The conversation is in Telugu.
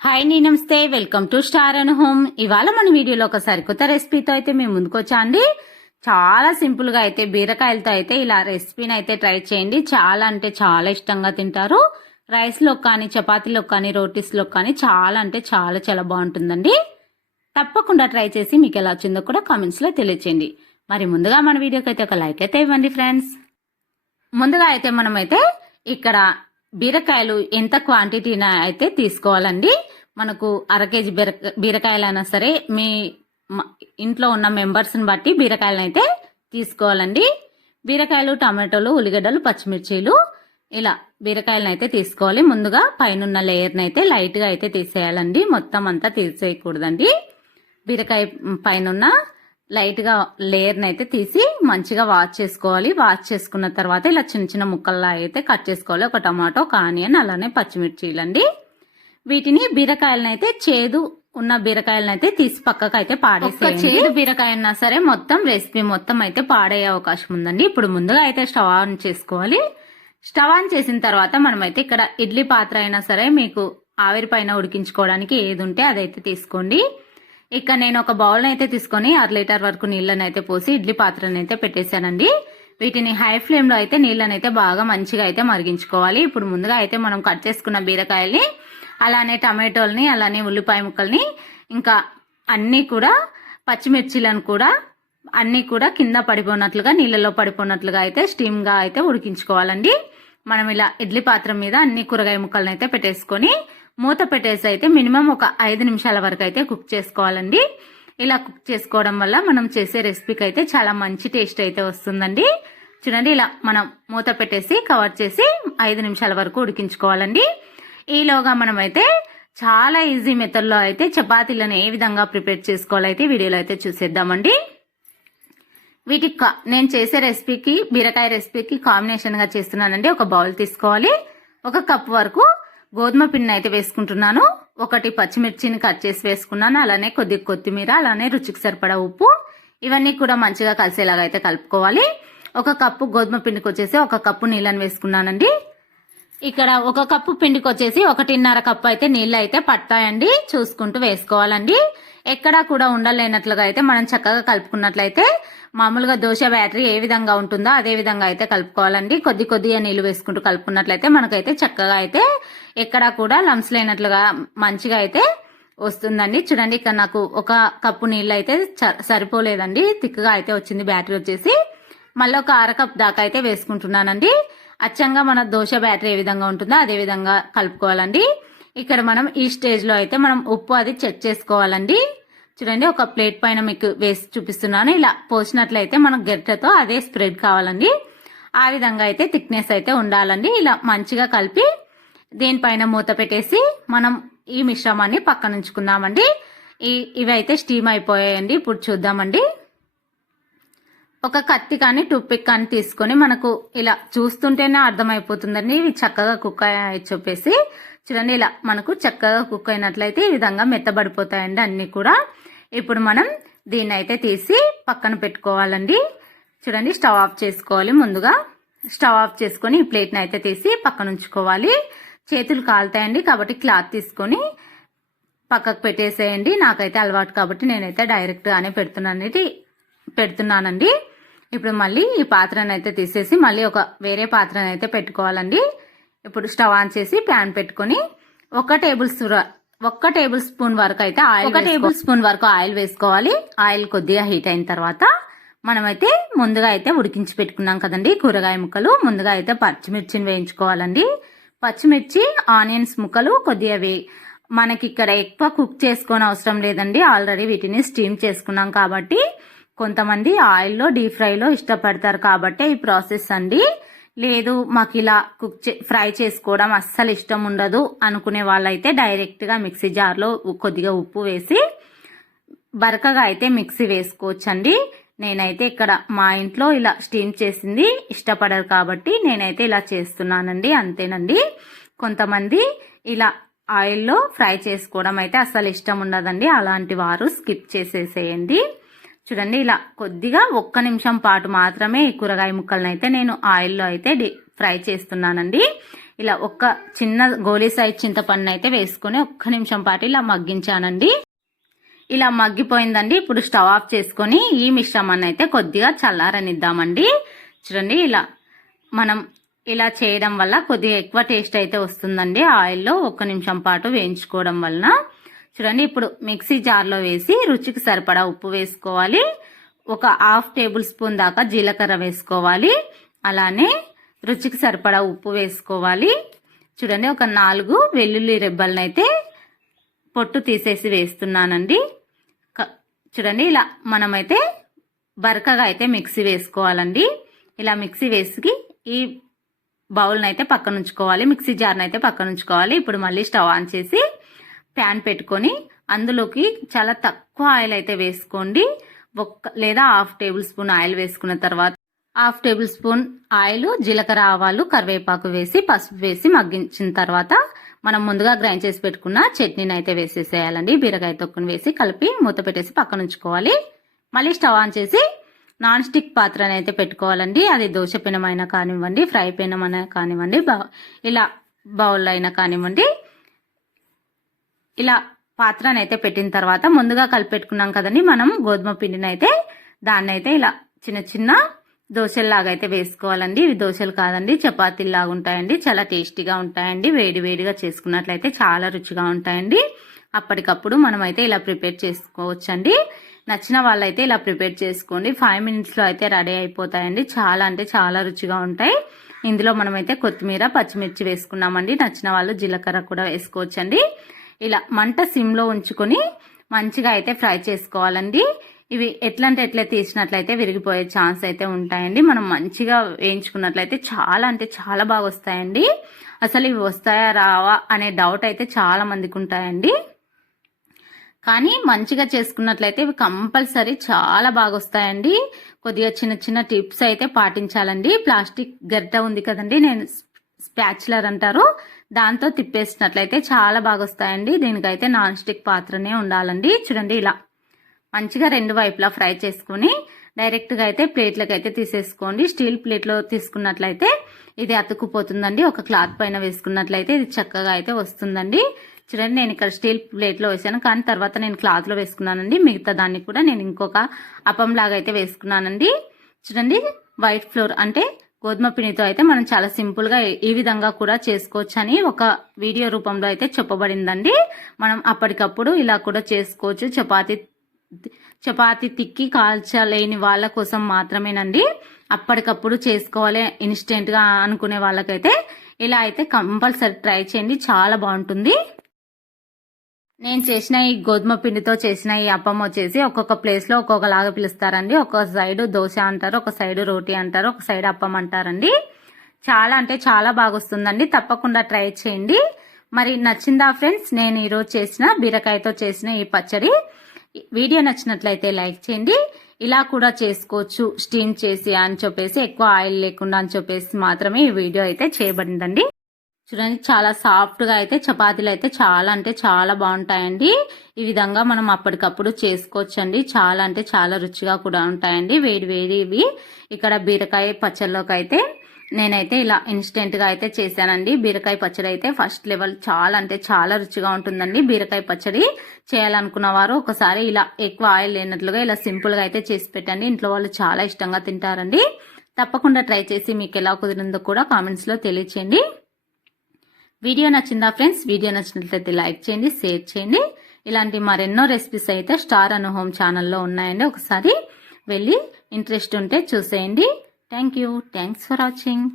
హాయ్ నీ నమస్తే. Welcome to star and home. ఇవాళ మన వీడియోలో ఒక సరికొత్త రెసిపీతో అయితే మేము ముందుకొచ్చా అండి? చాలా సింపుల్గా అయితే బీరకాయలతో అయితే ఇలా రెసిపీని అయితే ట్రై చేయండి. చాలా అంటే చాలా ఇష్టంగా తింటారు. రైస్లో కానీ చపాతీలో కానీ రోటీస్లో కానీ చాలా అంటే చాలా చాలా బాగుంటుందండి. తప్పకుండా ట్రై చేసి మీకు ఎలా వచ్చిందో కూడా కామెంట్స్లో తెలియచేయండి. మరి ముందుగా మన వీడియోకి అయితే ఒక లైక్ అయితే ఇవ్వండి ఫ్రెండ్స్ ముందుగా అయితే మనమైతే ఇక్కడ బీరకాయలు ఎంత క్వాంటిటీన అయితే తీసుకోవాలండి? మనకు అర కేజీ బీర బీరకాయలైనా సరే మీ మ- ఇంట్లో ఉన్న మెంబర్స్ని బట్టి బీరకాయలను అయితే తీసుకోవాలండి. బీరకాయలు టమాటోలు ఉల్లిగడ్డలు పచ్చిమిర్చీలు ఇలా బీరకాయలను అయితే తీసుకోవాలి. ముందుగా పైన లేయర్ని అయితే లైట్గా అయితే తీసేయాలండి. మొత్తం అంతా తీసేయకూడదండి. బీరకాయ పైన లైట్గా లేయర్ని అయితే తీసి మంచిగా వాష్ చేసుకోవాలి. వాష్ చేసుకున్న తర్వాత ఇలా చిన్న చిన్న ముక్కల్లా అయితే కట్ చేసుకోవాలి. ఒక టమాటో ఒక ఆనియన్ అలానే పచ్చిమిర్చీలండి. వీటిని బీరకాయలను అయితే చేదు ఉన్న బీరకాయలను అయితే తీసి పక్కకు అయితే పాడేసేయండి. చేదు బీరకాయ అయినా సరే మొత్తం రెసిపీ మొత్తం అయితే పాడయ్యే అవకాశం ఉందండి. ఇప్పుడు ముందుగా అయితే స్టవ్ ఆన్ చేసుకోవాలి. స్టవ్ ఆన్ చేసిన తర్వాత మనమైతే ఇక్కడ ఇడ్లీ పాత్ర అయినా సరే మీకు ఆవిరి పైన ఉడికించుకోవడానికి ఏది ఉంటే అదైతే తీసుకోండి. ఇక్కడ నేను ఒక బౌల్ అయితే తీసుకొని అర లీటర్ వరకు నీళ్ళని అయితే పోసి ఇడ్లీ పాత్రని అయితే పెట్టేశానండి. వీటిని హై ఫ్లేమ్లో అయితే నీళ్ళని అయితే బాగా మంచిగా అయితే మరిగించుకోవాలి. ఇప్పుడు ముందుగా అయితే మనం కట్ చేసుకున్న బీరకాయల్ని అలానే టమాటోల్ని అలానే ఉల్లిపాయ ముక్కల్ని ఇంకా అన్నీ కూడా పచ్చిమిర్చిలను కూడా అన్నీ కూడా కింద పడిపోయినట్లుగా నీళ్ళలో పడిపోయినట్లుగా అయితే స్టీమ్గా అయితే ఉడికించుకోవాలండి. మనం ఇలా ఇడ్లీ పాత్ర మీద అన్ని కూరగాయ ముక్కలను అయితే పెట్టేసుకొని మూత పెట్టేసి అయితే మినిమం ఒక ఐదు నిమిషాల వరకు అయితే కుక్ చేసుకోవాలండి. ఇలా కుక్ చేసుకోవడం వల్ల మనం చేసే రెసిపీకి అయితే చాలా మంచి టేస్ట్ అయితే వస్తుందండి. చూడండి ఇలా మనం మూత పెట్టేసి కవర్ చేసి ఐదు నిమిషాల వరకు ఉడికించుకోవాలండి. ఈలోగా మనమైతే చాలా ఈజీ మెథడ్లో అయితే చపాతీలను ఏ విధంగా ప్రిపేర్ చేసుకోవాలైతే వీడియోలో అయితే చూసేద్దామండి. వీటికి నేను చేసే రెసిపీకి బీరకాయ రెసిపీకి కాంబినేషన్గా చేస్తున్నానండి. ఒక బౌల్ తీసుకోవాలి. ఒక కప్ వరకు గోధుమ పిండిని అయితే వేసుకుంటున్నాను. ఒకటి పచ్చిమిర్చిని కట్ చేసి వేసుకున్నాను. అలానే కొద్దిగా కొత్తిమీర అలానే రుచికి సరిపడా ఉప్పు. ఇవన్నీ కూడా మంచిగా కలిసేలాగా అయితే కలుపుకోవాలి. ఒక కప్పు గోధుమ పిండికి వచ్చేసి ఒక కప్పు నీళ్ళని వేసుకున్నానండి. ఇక్కడ ఒక కప్పు పిండికి వచ్చేసి ఒకటిన్నర కప్పు అయితే నీళ్ళు అయితే పడతాయండి చూసుకుంటూ వేసుకోవాలండి. ఎక్కడా కూడా ఉండలేనట్లుగా అయితే మనం చక్కగా కలుపుకున్నట్లయితే మామూలుగా దోశ బ్యాటరీ ఏ విధంగా ఉంటుందో అదే విధంగా అయితే కలుపుకోవాలండి. కొద్ది కొద్దిగా నీళ్ళు వేసుకుంటూ కలుపుకున్నట్లయితే మనకైతే చక్కగా అయితే ఎక్కడా కూడా లంప్స్ లేనట్లుగా మంచిగా అయితే వస్తుందండి. చూడండి ఇక్కడ నాకు ఒక కప్పు నీళ్ళు అయితే చ- సరిపోలేదండి. తిక్కుగా అయితే వచ్చింది బ్యాటరీ వచ్చేసి. మళ్ళీ ఒక అర కప్ దాకా అయితే వేసుకుంటున్నానండి. అచ్చంగా మన దోశ బ్యాటరీ ఏ విధంగా ఉంటుందో అదే విధంగా కలుపుకోవాలండి. ఇక్కడ మనం ఈ స్టేజ్లో అయితే మనం ఉప్పు అది చెక్ చేసుకోవాలండి. చూడండి ఒక ప్లేట్ పైన మీకు వేసి చూపిస్తున్నాను. ఇలా పోసినట్లయితే మనకు గెట్టతో అదే స్ప్రెడ్ కావాలండి. ఆ విధంగా అయితే థిక్నెస్ అయితే ఉండాలండి. ఇలా మంచిగా కలిపి దీనిపైన మూత పెట్టేసి మనం ఈ మిశ్రమాన్ని పక్కన ఉంచుకుందామండి. ఈ ఇవైతే స్టీమ్ అయిపోయాయండి. ఇప్పుడు చూద్దామండి. ఒక కత్తి కానీ టూత్పిక్ కానీ తీసుకొని మనకు ఇలా చూస్తుంటేనే అర్థమైపోతుందండి. ఇవి చక్కగా కుక్ అయ్యాయి చెప్పేసి. చూడండి ఇలా మనకు చక్కగా కుక్ అయినట్లయితే ఈ విధంగా మెత్తబడిపోతాయండి అన్నీ కూడా. ఇప్పుడు మనం దీన్ని అయితే తీసి పక్కన పెట్టుకోవాలండి. చూడండి స్టవ్ ఆఫ్ చేసుకోవాలి ముందుగా. స్టవ్ ఆఫ్ చేసుకొని ఈ ప్లేట్ని అయితే తీసి పక్కన ఉంచుకోవాలి. చేతులు కాలుతాయండి కాబట్టి క్లాత్ తీసుకొని పక్కకు పెట్టేసేయండి. నాకైతే అలవాటు కాబట్టి నేనైతే డైరెక్ట్ పెడుతున్నాను పెడుతున్నానండి. పెడుతున్నానండి. ఇప్పుడు మళ్ళీ ఈ పాత్రను అయితే తీసేసి మళ్ళీ ఒక వేరే పాత్రను అయితే పెట్టుకోవాలండి. ఇప్పుడు స్టవ్ ఆన్ చేసి ప్యాన్ పెట్టుకొని ఒక టేబుల్ స్పూన్ ఒక్క టేబుల్ స్పూన్ వరకు అయితే ఆయిల్ ఒక టేబుల్ స్పూన్ వరకు ఆయిల్ వేసుకోవాలి. ఆయిల్ కొద్దిగా హీట్ అయిన తర్వాత మనమైతే ముందుగా అయితే ఉడికించి పెట్టుకున్నాం కదండి కూరగాయ ముక్కలు. ముందుగా అయితే పచ్చిమిర్చిని వేయించుకోవాలండి. పచ్చిమిర్చి ఆనియన్స్ ముక్కలు కొద్దిగా వే మనకి ఇక్కడ ఎక్కువ కుక్ చేసుకోని అవసరం లేదండి. ఆల్రెడీ వీటిని స్టీమ్ చేసుకున్నాం కాబట్టి కొంతమంది ఆయిల్లో డీప్ ఫ్రైలో ఇష్టపడతారు కాబట్టి ఈ ప్రాసెస్ అండి. లేదు మాకు ఇలా కుక్ చే ఫ్రై చేసుకోవడం అస్సలు ఇష్టం ఉండదు అనుకునే వాళ్ళైతే డైరెక్ట్గా మిక్సీ జార్లో కొద్దిగా ఉప్పు వేసి బరకగా అయితే మిక్సీ వేసుకోవచ్చండి. నేనైతే ఇక్కడ మా ఇంట్లో ఇలా స్టీమ్ చేసింది ఇష్టపడరు కాబట్టి నేనైతే ఇలా చేస్తున్నానండి అంతేనండి. కొంతమంది ఇలా ఆయిల్లో ఫ్రై చేసుకోవడం అయితే అస్సలు ఇష్టం ఉండదండి అలాంటి వారు స్కిప్ చేసేసేయండి. చూడండి ఇలా కొద్దిగా ఒక్క నిమిషం పాటు మాత్రమే ఈ కూరగాయ ముక్కలను అయితే నేను ఆయిల్లో అయితే డి- ఫ్రై చేస్తున్నానండి. ఇలా ఒక్క చిన్న గోలీ సైజ్ చింతపండు అయితే వేసుకొని ఒక్క నిమిషం పాటు ఇలా మగ్గించానండి. ఇలా మగ్గిపోయిందండి. ఇప్పుడు స్టవ్ ఆఫ్ చేసుకొని ఈ మిశ్రమాన్ని అయితే కొద్దిగా చల్లారనిద్దామండి. చూడండి ఇలా మనం ఇలా చేయడం వల్ల కొద్దిగా ఎక్కువ టేస్ట్ అయితే వస్తుందండి ఆయిల్లో ఒక్క నిమిషం పాటు వేయించుకోవడం వలన. చూడండి ఇప్పుడు మిక్సీ జార్లో వేసి రుచికి సరిపడా ఉప్పు వేసుకోవాలి. ఒక హాఫ్ టేబుల్ స్పూన్ దాకా జీలకర్ర వేసుకోవాలి. అలానే రుచికి సరిపడా ఉప్పు వేసుకోవాలి. చూడండి ఒక నాలుగు వెల్లుల్లి రెబ్బలనైతే పొట్టు తీసేసి వేస్తున్నానండి. క- చూడండి ఇలా మనమైతే బరకగా అయితే మిక్సీ వేసుకోవాలండి. ఇలా మిక్సీ వేసి ఈ బౌల్ని అయితే పక్కన ఉంచుకోవాలి మిక్సీ జార్ని అయితే పక్కన ఉంచుకోవాలి ఇప్పుడు మళ్ళీ స్టవ్ ఆన్ చేసి ప్యాన్ పెట్టుకొని అందులోకి చాలా తక్కువ ఆయిల్ అయితే వేసుకోండి. ఒక్క లేదా హాఫ్ టేబుల్ స్పూన్ ఆయిల్ వేసుకున్న తర్వాత హాఫ్ టేబుల్ స్పూన్ ఆయిల్ జీలకర్ర ఆవాలు కరివేపాకు వేసి పసుపు వేసి మగ్గించిన తర్వాత మనం ముందుగా గ్రైండ్ చేసి పెట్టుకున్న చట్నీని అయితే వేసేసేయాలండి. బీరకాయ తొక్కుని వేసి కలిపి మూత పెట్టేసి పక్కన ఉంచుకోవాలి. మళ్ళీ స్టవ్ ఆన్ చేసి నాన్ స్టిక్ పాత్రని అయితే పెట్టుకోవాలండి. అది దోశ పెనమైనా కానివ్వండి ఫ్రై పెనమైనా కానివ్వండి బౌ- ఇలా బౌల్ అయినా కానివ్వండి ఇలా పాత్రను అయితే పెట్టిన తర్వాత ముందుగా కలిపెట్టుకున్నాం కదండి మనం గోధుమ పిండిని అయితే దాన్ని అయితే ఇలా చిన్న చిన్న దోశల్లాగా అయితే వేసుకోవాలండి. ఇవి దోశలు కాదండి చపాతీలాగా ఉంటాయండి. చాలా టేస్టీగా ఉంటాయండి. వేడి వేడిగా చేసుకున్నట్లయితే చాలా రుచిగా ఉంటాయండి. అప్పటికప్పుడు మనం అయితే ఇలా ప్రిపేర్ చేసుకోవచ్చండి. నచ్చిన వాళ్ళైతే ఇలా ప్రిపేర్ చేసుకోండి. ఫైవ్ మినిట్స్లో అయితే రెడీ అయిపోతాయండి. చాలా అంటే చాలా రుచిగా ఉంటాయి. ఇందులో మనమైతే కొత్తిమీర పచ్చిమిర్చి వేసుకున్నామండి. నచ్చిన వాళ్ళు జీలకర్ర కూడా వేసుకోవచ్చండి. ఇలా మంట సిమ్లో ఉంచుకొని మంచిగా అయితే ఫ్రై చేసుకోవాలండి. ఇవి ఎట్లంటే ఎట్లా తీసినట్లయితే విరిగిపోయే ఛాన్స్ అయితే ఉంటాయండి. మనం మంచిగా వేయించుకున్నట్లయితే చాలా అంటే చాలా బాగా వస్తాయండి. అసలు ఇవి వస్తాయా రావా అనే డౌట్ అయితే చాలా మందికి ఉంటాయండి. కానీ మంచిగా చేసుకున్నట్లయితే ఇవి కంపల్సరీ చాలా బాగా వస్తాయండి. కొద్దిగా చిన్న చిన్న టిప్స్ అయితే పాటించాలండి. ప్లాస్టిక్ గడ్డ ఉంది కదండి నేను స్పాచులర్ అంటారు. దాంతో తిప్పేసినట్లయితే చాలా బాగా వస్తాయండి దీనికైతే నాన్ స్టిక్ పాత్రనే ఉండాలండి. చూడండి ఇలా. మంచిగా రెండు వైపులా ఫ్రై చేసుకుని డైరెక్ట్గా అయితే ప్లేట్లకు అయితే తీసేసుకోండి. స్టీల్ ప్లేట్లో తీసుకున్నట్లయితే ఇది అతుక్కుపోతుందండి. ఒక క్లాత్ పైన వేసుకున్నట్లయితే ఇది చక్కగా అయితే వస్తుందండి. చూడండి నేను ఇక్కడ స్టీల్ ప్లేట్లో వేసాను. కానీ తర్వాత నేను క్లాత్లో వేసుకున్నానండి. మిగతా దాన్ని కూడా నేను ఇంకొక అప్పం అయితే వేసుకున్నానండి. చూడండి వైట్ ఫ్లోర్ అంటే గోధుమ పిండితో అయితే మనం చాలా సింపుల్గా ఈ విధంగా కూడా చేసుకోవచ్చు అని ఒక వీడియో రూపంలో అయితే చెప్పబడిందండి. మనం అప్పటికప్పుడు ఇలా కూడా చేసుకోవచ్చు. చపాతి చపాతి తిక్కి కాల్చలేని వాళ్ళ కోసం మాత్రమేనండి. అప్పటికప్పుడు చేసుకోవాలి ఇన్స్టెంట్గా అనుకునే వాళ్ళకైతే ఇలా అయితే కంపల్సరీ ట్రై చేయండి. చాలా బాగుంటుంది. నేను చేసిన ఈ గోధుమ పిండితో చేసిన ఈ అప్పం వచ్చేసి ఒక్కొక్క ప్లేస్లో ఒక్కొక్కలాగా పిలుస్తారండి. ఒక సైడ్ దోశ అంటారు ఒక సైడ్ రోటీ అంటారు ఒక సైడ్ అప్పం అంటారండి. చాలా అంటే చాలా బాగా వస్తుందండి తప్పకుండా ట్రై చేయండి. మరి నచ్చిందా ఫ్రెండ్స్? నేను ఈరోజు చేసిన బీరకాయతో చేసిన ఈ పచ్చడి. వీడియో నచ్చినట్లయితే లైక్ చేయండి. ఇలా కూడా చేసుకోవచ్చు. స్టీమ్ చేసి అని చెప్పేసి ఎక్కువ ఆయిల్ లేకుండా అని చెప్పేసి మాత్రమే ఈ వీడియో అయితే చేయబడిందండి. చూడండి చాలా సాఫ్ట్గా అయితే చపాతీలు అయితే చాలా అంటే చాలా బాగుంటాయండి. ఈ విధంగా మనం అప్పటికప్పుడు చేసుకోవచ్చండి. చాలా అంటే చాలా రుచిగా కూడా ఉంటాయండి. వేడి వేడివి ఇక్కడ బీరకాయ పచ్చళ్ళలోకి అయితే నేనైతే ఇలా ఇన్స్టెంట్గా అయితే చేశానండి. బీరకాయ పచ్చడి అయితే ఫస్ట్ లెవెల్ చాలా అంటే చాలా రుచిగా ఉంటుందండి. బీరకాయ పచ్చడి చేయాలనుకున్న వారు ఒకసారి ఇలా ఎక్కువ ఆయిల్ లేనట్లుగా ఇలా సింపుల్గా అయితే చేసి పెట్టండి. ఇంట్లో వాళ్ళు చాలా ఇష్టంగా తింటారండి. తప్పకుండా ట్రై చేసి మీకు ఎలా కుదిరిందో కూడా కామెంట్స్లో తెలియచేయండి. వీడియో నచ్చిందా ఫ్రెండ్స్? వీడియో నచ్చినట్లయితే లైక్ చేయండి షేర్ చేయండి. ఇలాంటి మరెన్నో రెసిపీస్ అయితే స్టార్ అను హోమ్ ఛానల్లో ఉన్నాయండి. ఒకసారి వెళ్ళి ఇంట్రెస్ట్ ఉంటే చూసేయండి. Thank you. Thanks for watching.